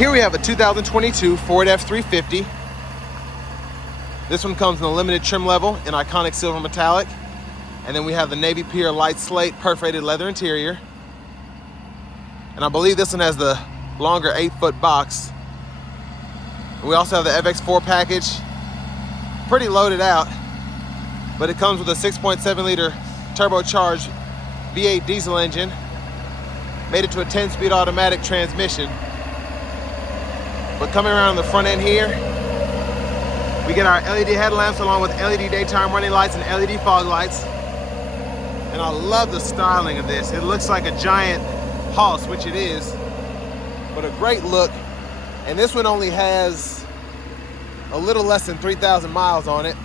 Here we have a 2022 Ford F-350. This one comes in a limited trim level in iconic silver metallic. And then we have the Navy Pier light slate perforated leather interior. And I believe this one has the longer 8-foot box. And we also have the FX4 package, pretty loaded out, but it comes with a 6.7 liter turbocharged V8 diesel engine, made it to a 10-speed automatic transmission. But coming around the front end here, we get our LED headlamps along with LED daytime running lights and LED fog lights. And I love the styling of this. It looks like a giant house, which it is, but a great look. And this one only has a little less than 3,000 miles on it.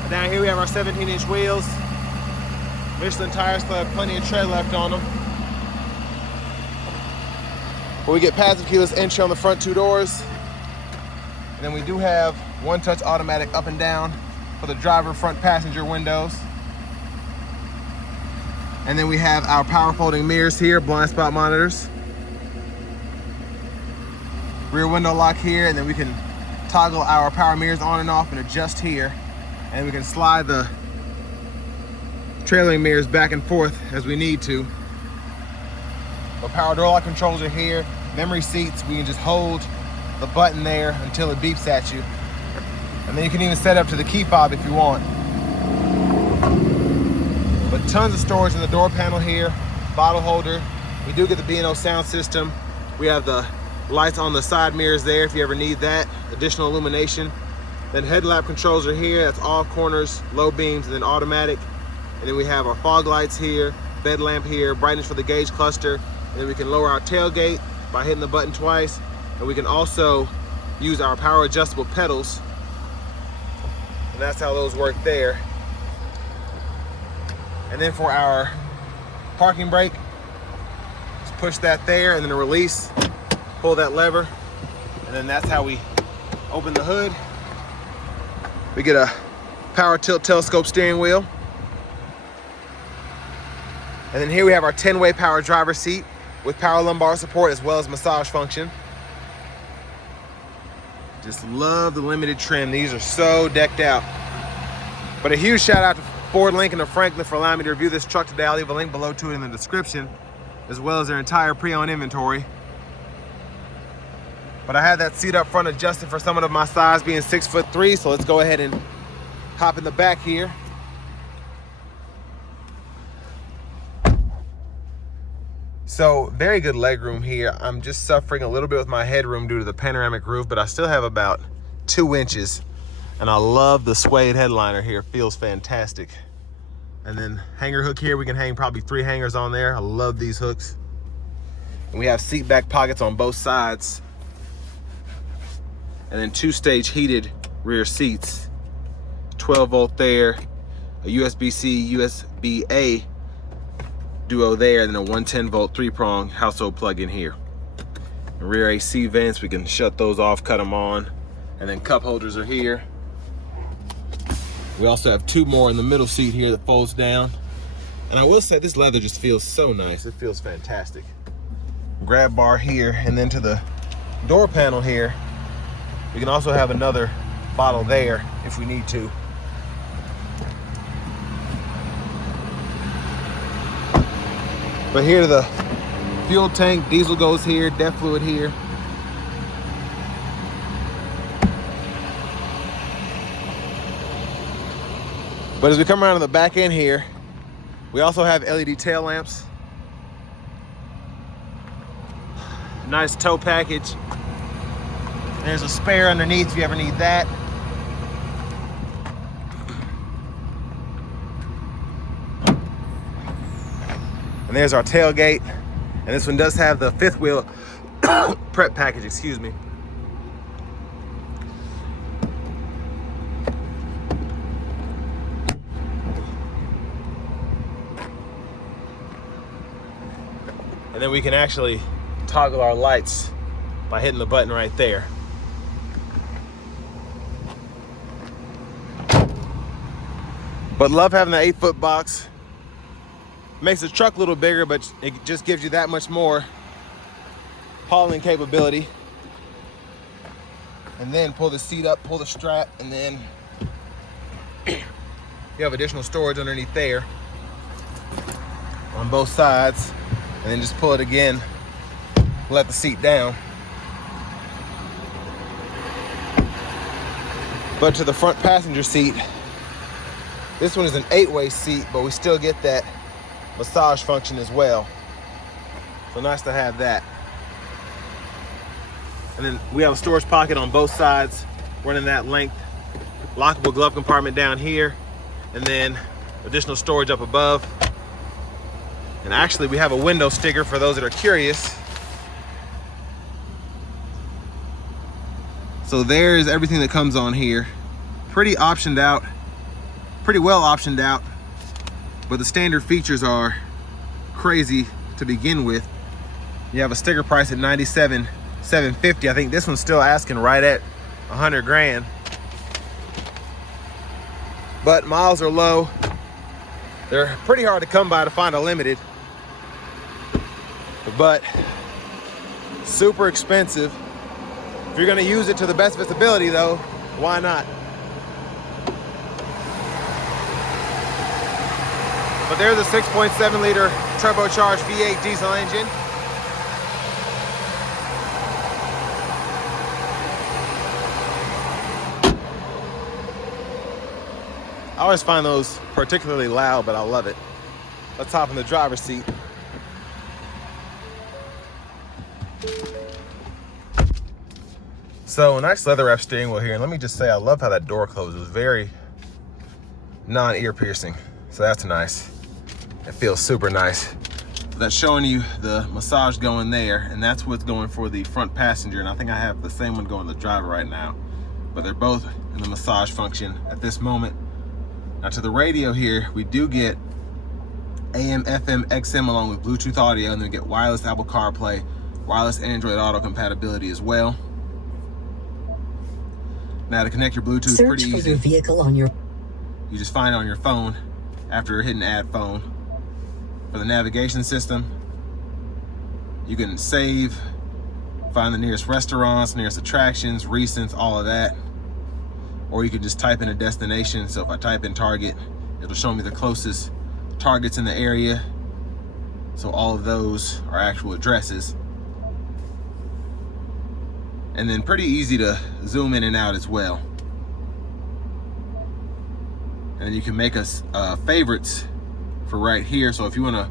And down here we have our 17-inch wheels. Michelin tires still have plenty of tread left on them. But we get passive keyless entry on the front two doors. And then we do have one-touch automatic up and down for the driver front passenger windows. And then we have our power folding mirrors here, blind spot monitors. Rear window lock here, and then we can toggle our power mirrors on and off and adjust here. And we can slide the trailing mirrors back and forth as we need to. The power door lock controls are here. Memory seats, we can just hold the button there until it beeps at you. And then you can even set up to the key fob if you want. But tons of storage in the door panel here, bottle holder. We do get the B&O sound system. We have the lights on the side mirrors there if you ever need that, additional illumination. Then headlamp controls are here, that's all corners, low beams, and then automatic. And then we have our fog lights here, bed lamp here, brightness for the gauge cluster. And then we can lower our tailgate by hitting the button twice. And we can also use our power adjustable pedals. And that's how those work there. And then for our parking brake, just push that there and then release, pull that lever. And then that's how we open the hood. We get a power tilt telescope steering wheel. And then here we have our 10-way power driver seat with power lumbar support as well as massage function. Just love the limited trim. These are so decked out. But a huge shout out to Ford, Lincoln, and Franklin for allowing me to review this truck today. I'll leave a link below to it in the description, as well as their entire pre-owned inventory. But I had that seat up front adjusted for someone of my size, being 6'3", so let's go ahead and hop in the back here. So very good leg room here. I'm just suffering a little bit with my headroom due to the panoramic roof, but I still have about 2 inches. And I love the suede headliner here, feels fantastic. And then hanger hook here, we can hang probably 3 hangers on there. I love these hooks. And we have seat back pockets on both sides. And then 2-stage heated rear seats. 12 volt there, a USB-C, USB-A duo there, and then a 110 volt 3-prong household plug-in here. The rear AC vents, we can shut those off, cut them on. And then cup holders are here. We also have 2 more in the middle seat here that folds down. And I will say this leather just feels so nice. It feels fantastic. Grab bar here, and then to the door panel here, we can also have another bottle there if we need to. But here the fuel tank, diesel goes here, DEF fluid here. But as we come around to the back end here, we also have LED tail lamps. Nice tow package. There's a spare underneath if you ever need that. And there's our tailgate. And this one does have the 5th wheel prep package, excuse me. And then we can actually toggle our lights by hitting the button right there. But love having the 8-foot box. Makes the truck a little bigger, but it just gives you that much more hauling capability. And then pull the seat up, pull the strap, and then you have additional storage underneath there on both sides. And then just pull it again, let the seat down. But to the front passenger seat, this one is an 8-way seat, but we still get that massage function as well. So nice to have that. And then we have a storage pocket on both sides, running that length. Lockable glove compartment down here, and then additional storage up above. And actually, we have a window sticker for those that are curious. So there's everything that comes on here. Pretty optioned out, pretty well optioned out, but the standard features are crazy to begin with. You have a sticker price at $97,750. I think this one's still asking right at 100 grand. But miles are low. They're pretty hard to come by to find a limited, but super expensive. If you're gonna use it to the best visibility though, why not? But there's a 6.7 liter turbocharged V8 diesel engine. I always find those particularly loud, but I love it. Let's hop in the driver's seat. So a nice leather wrap steering wheel here. And let me just say, I love how that door closes. Very non-ear piercing. So that's nice. It feels super nice. That's showing you the massage going there, and that's what's going for the front passenger. And I think I have the same one going to the driver right now, but they're both in the massage function at this moment. Now to the radio here, we do get AM, FM, XM along with Bluetooth audio, and then we get wireless Apple CarPlay, wireless Android Auto compatibility as well. Now to connect your Bluetooth, search pretty for easy. your vehicle on your. You just find it on your phone after hitting add phone. For the navigation system, you can save, find the nearest restaurants, nearest attractions, recents, all of that. Or you can just type in a destination. So if I type in Target, it'll show me the closest Targets in the area. So all of those are actual addresses. And then pretty easy to zoom in and out as well. And then you can make us favorites for right here. So if you want to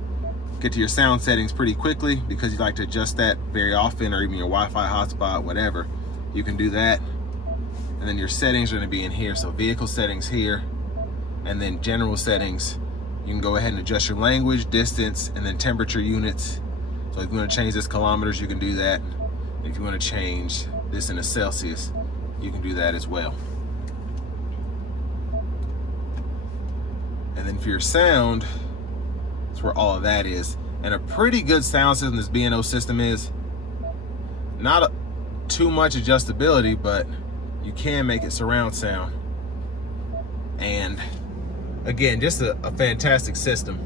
get to your sound settings pretty quickly because you like to adjust that very often, or even your Wi-Fi hotspot, whatever, you can do that. And then your settings are going to be in here. So vehicle settings here, and then general settings. You can go ahead and adjust your language, distance, and then temperature units. So if you want to change this kilometers, you can do that. If you want to change this into Celsius, you can do that as well. And then for your sound, that's where all of that is. And a pretty good sound system this B&O system is. Not too much adjustability, but you can make it surround sound. And again, just a fantastic system.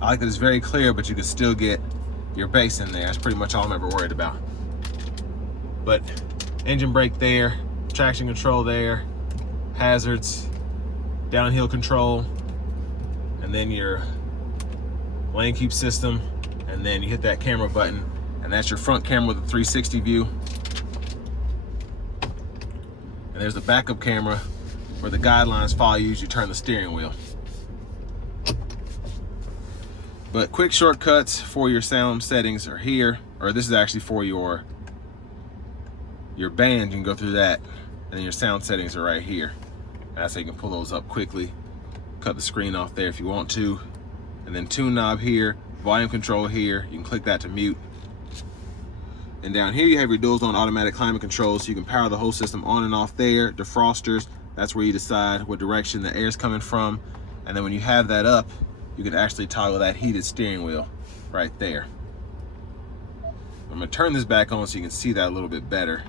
I like that it's very clear, but you can still get your bass in there. That's pretty much all I'm ever worried about. But engine brake there, traction control there, hazards, downhill control, and then your lane keep system, and then you hit that camera button, and that's your front camera with a 360 view. And there's a backup camera where the guidelines follow you as you turn the steering wheel. But quick shortcuts for your sound settings are here, or this is actually for your band. You can go through that, and then your sound settings are right here. That's how you can pull those up quickly. Cut the screen off there if you want to. And then tune knob here, volume control here. You can click that to mute. And down here you have your dual zone automatic climate control, so you can power the whole system on and off there. Defrosters, that's where you decide what direction the air is coming from. And then when you have that up, you can actually toggle that heated steering wheel right there. I'm gonna turn this back on so you can see that a little bit better.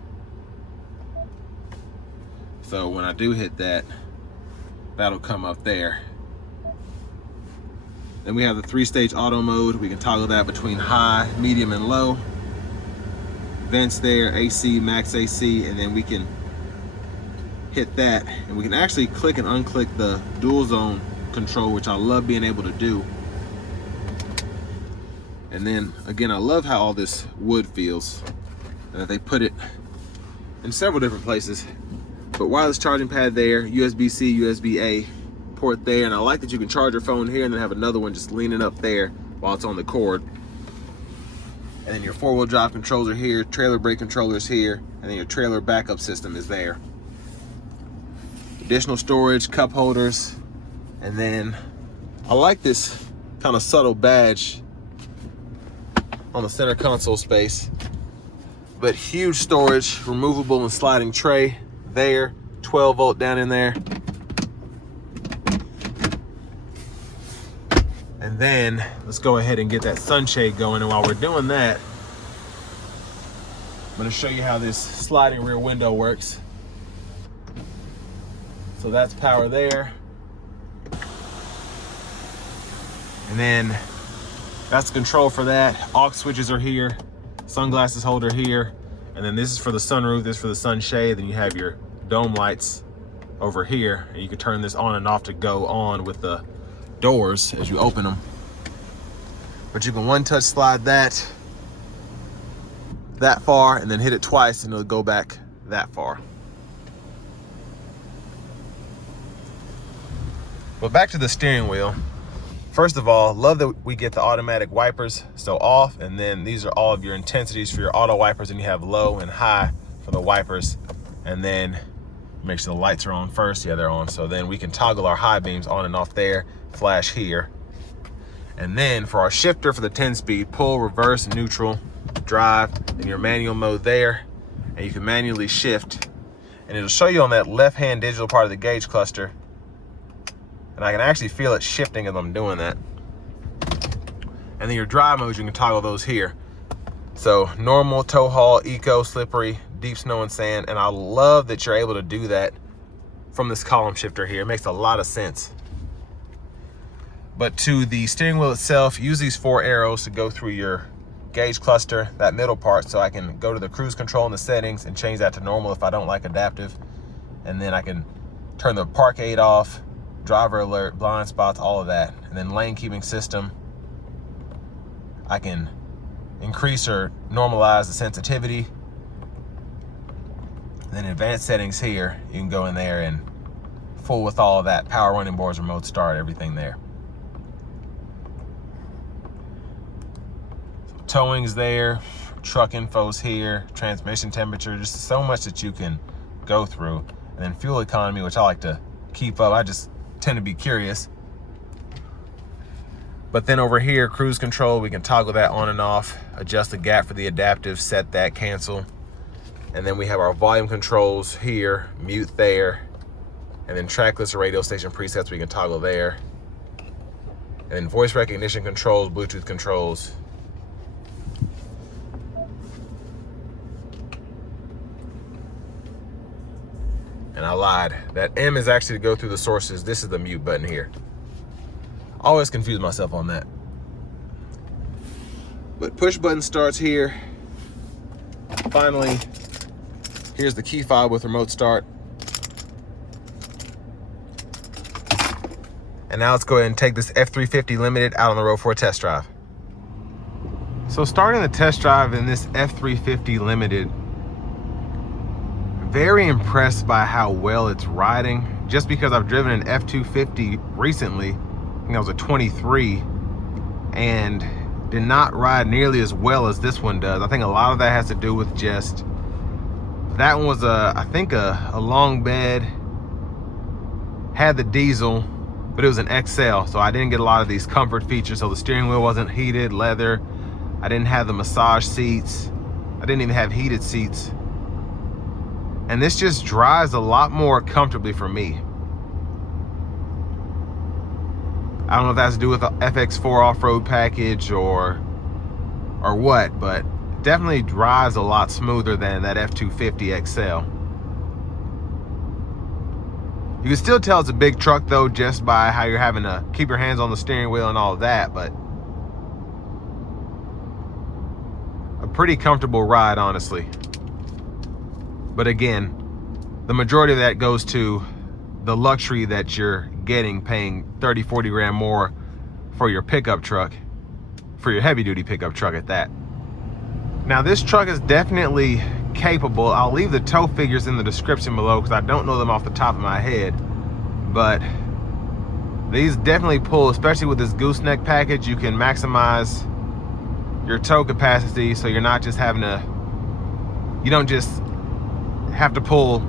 So when I do hit that, that'll come up there. Then we have the 3-stage auto mode. We can toggle that between high, medium, and low. Vents there, AC, max AC, and then we can hit that. And we can actually click and unclick the dual zone control, which I love being able to do. And then again, I love how all this wood feels. They put it in several different places. But wireless charging pad there, USB-C, USB-A port there, and I like that you can charge your phone here and then have another one just leaning up there while it's on the cord. And then your 4-wheel drive controls are here, trailer brake controllers here, and then your trailer backup system is there. Additional storage, cup holders, and then I like this kind of subtle badge on the center console space. But huge storage, removable and sliding tray there, 12 volt down in there. And then let's go ahead and get that sunshade going. And while we're doing that, I'm gonna show you how this sliding rear window works. So that's power there. And then that's the control for that. Aux switches are here, sunglasses holder here. And then this is for the sunroof, this is for the sunshade. Then you have your dome lights over here. And you can turn this on and off to go on with the doors as you open them. But you can one-touch slide that far and then hit it twice and it'll go back that far. But back to the steering wheel. First of all, love that we get the automatic wipers, so off, and then these are all of your intensities for your auto wipers, and you have low and high for the wipers. And then make sure the lights are on first. Yeah, they're on. So then we can toggle our high beams on and off there, flash here. And then for our shifter for the 10-speed, pull, reverse, neutral, drive, and your manual mode there. And you can manually shift. And it'll show you on that left-hand digital part of the gauge cluster. And I can actually feel it shifting as I'm doing that. And then your drive modes, you can toggle those here. So normal, tow haul, eco, slippery, deep snow and sand. And I love that you're able to do that from this column shifter here. It makes a lot of sense. But to the steering wheel itself, use these 4 arrows to go through your gauge cluster, that middle part, so I can go to the cruise control in the settings and change that to normal if I don't like adaptive. And then I can turn the park aid off, driver alert, blind spots, all of that. And then lane keeping system, I can increase or normalize the sensitivity. And then advanced settings here, you can go in there and full with all of that, power running boards, remote start, everything there. So towing's there, truck info's here, transmission temperature, just so much that you can go through. And then fuel economy, which I like to keep up. I just tend to be curious. But then over here, cruise control, we can toggle that on and off, adjust the gap for the adaptive, set that, cancel. And then we have our volume controls here, mute there, and then tracklist or radio station presets we can toggle there. And then voice recognition controls, Bluetooth controls. And I lied, that M is actually to go through the sources. This is the mute button here. Always confuse myself on that. But push button starts here. Finally, here's the key fob with remote start. And now let's go ahead and take this F-350 Limited out on the road for a test drive. So starting the test drive in this F-350 Limited, very impressed by how well it's riding. Just because I've driven an F-250 recently, I think that was a 23, and did not ride nearly as well as this one does. I think a lot of that has to do with just, that one was I think a long bed, had the diesel, but it was an XL, so I didn't get a lot of these comfort features. So the steering wheel wasn't heated, leather. I didn't have the massage seats. I didn't even have heated seats. And this just drives a lot more comfortably for me. I don't know if that has to do with the FX4 off-road package or what, but definitely drives a lot smoother than that F250 XL. You can still tell it's a big truck though, just by how you're having to keep your hands on the steering wheel and all of that, but a pretty comfortable ride, honestly. But again, the majority of that goes to the luxury that you're getting, paying 30, 40 grand more for your pickup truck, for your heavy duty pickup truck at that. Now this truck is definitely capable. I'll leave the tow figures in the description below because I don't know them off the top of my head, but these definitely pull, especially with this gooseneck package. You can maximize your tow capacity, so you're not just having to, you don't just have to pull,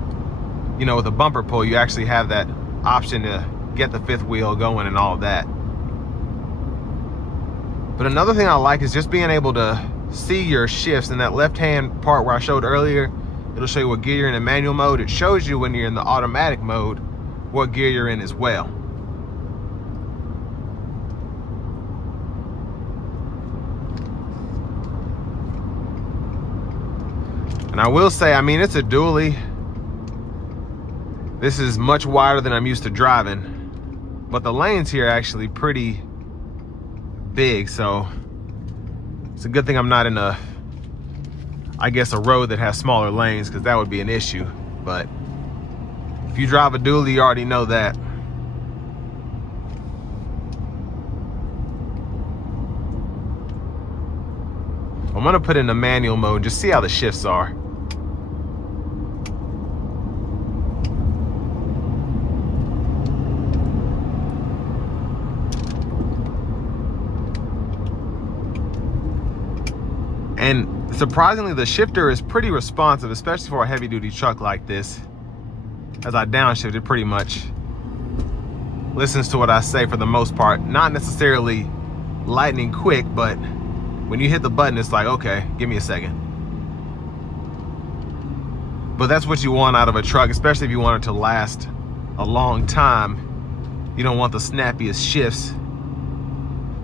you know, with a bumper pull. You actually have that option to get the fifth wheel going and all of that. But another thing I like is just being able to see your shifts in that left hand part where I showed earlier. It'll show you what gear you're in manual mode. It shows you when you're in the automatic mode what gear you're in as well. And I will say, I mean, it's a dually. This is much wider than I'm used to driving, but the lanes here are actually pretty big, so it's a good thing I'm not in a, I guess, a road that has smaller lanes, because that would be an issue. But if you drive a dually, you already know that. I'm gonna put in the manual mode, just see how the shifts are. And surprisingly, the shifter is pretty responsive, especially for a heavy duty truck like this. As I downshift, it pretty much listens to what I say for the most part. Not necessarily lightning quick, but when you hit the button, it's like, okay, give me a second. But that's what you want out of a truck, especially if you want it to last a long time. You don't want the snappiest shifts,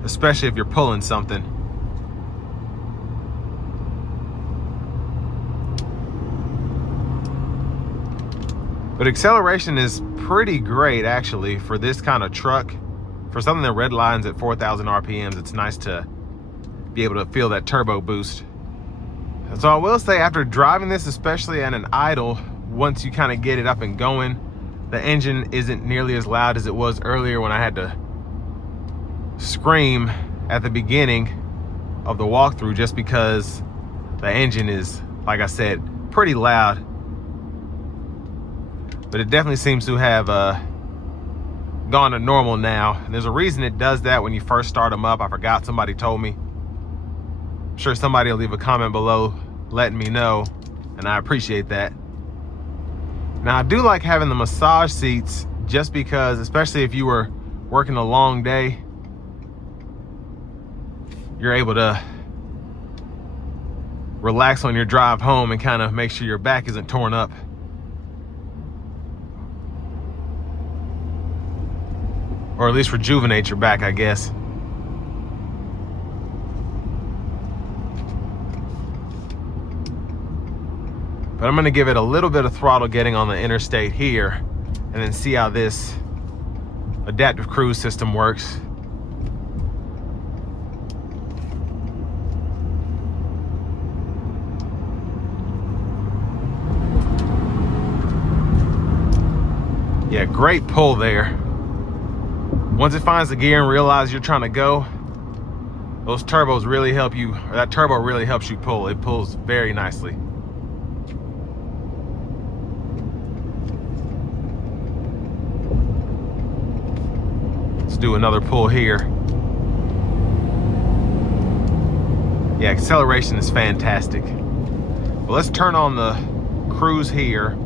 especially if you're pulling something. But acceleration is pretty great, actually, for this kind of truck. For something that redlines at 4,000 RPMs, it's nice to be able to feel that turbo boost. So I will say, after driving this, especially at an idle, once you kind of get it up and going, the engine isn't nearly as loud as it was earlier when I had to scream at the beginning of the walkthrough, just because the engine is, like I said, pretty loud. But it definitely seems to have gone to normal now. And there's a reason it does that when you first start them up. I forgot, somebody told me. I'm sure somebody will leave a comment below letting me know, and I appreciate that. Now, I do like having the massage seats, just because, especially if you were working a long day, you're able to relax on your drive home and kind of make sure your back isn't torn up. Or at least rejuvenate your back, I guess. But I'm gonna give it a little bit of throttle getting on the interstate here, and then see how this adaptive cruise system works. Yeah, great pull there. Once it finds the gear and realizes you're trying to go, those turbos really help you, or that turbo really helps you pull. It pulls very nicely. Let's do another pull here. Yeah, acceleration is fantastic. Well, let's turn on the cruise here.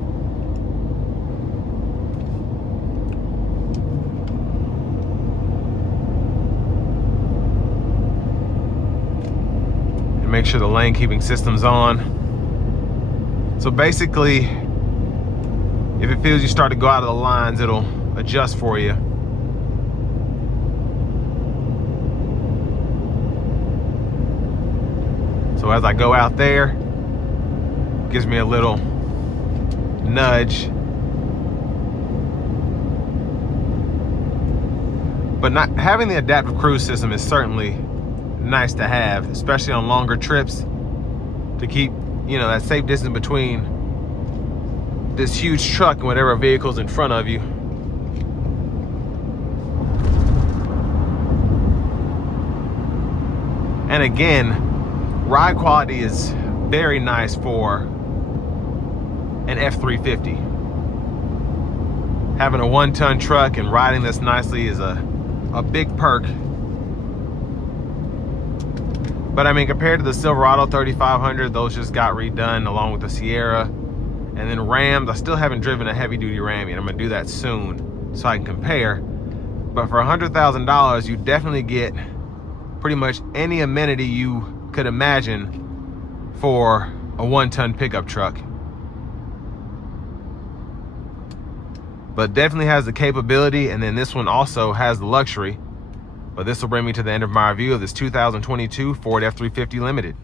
Make sure the lane keeping system's on. So basically, if it feels you start to go out of the lines, it'll adjust for you. So as I go out there, it gives me a little nudge. But not having the adaptive cruise system is certainly nice to have, especially on longer trips, to keep, you know, that safe distance between this huge truck and whatever vehicle's in front of you. And again, ride quality is very nice for an F-350. Having a 1-ton truck and riding this nicely is a big perk. But I mean, compared to the Silverado 3500, those just got redone along with the Sierra. And then Rams, I still haven't driven a heavy duty Ram yet. I'm gonna do that soon so I can compare. But for $100,000, you definitely get pretty much any amenity you could imagine for a 1-ton pickup truck. But definitely has the capability, and then this one also has the luxury. But this will bring me to the end of my review of this 2022 Ford F-350 Limited.